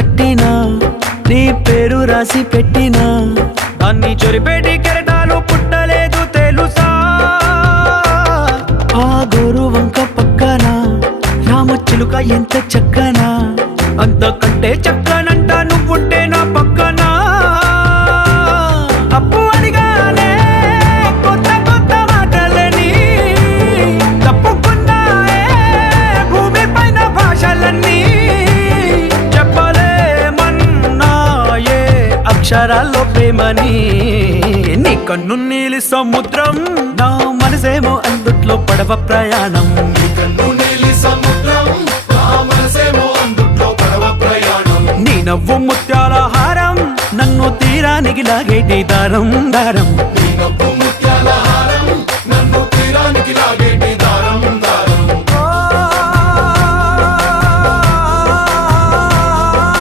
కట్టినా నీ పేరు రాసి పెట్టినా దాన్ని చొరిపేటి కెరటాలు పుట్టలేదు తెలుసా ఆ గోరు వంక పక్కన రామచిలుక ఎంత చక్కనా అంతకంటే చక్కనంట నువ్వుంటే నా పక్కన అప్పు అడిగానే కొత్త కొత్త మాటలని తప్పుకున్నాయే భూమి పైన భాషలన్నీ చెప్పలేమన్నాయే అక్షరాల్లో ప్రేమని నీ కన్ను నీలి సముద్రం నా మనసేమో అందుట్లో పడవ ప్రయాణం నీ నవ్వు ముత్యాల హారం నన్ను తీరానికి లాగేటి దారం దారం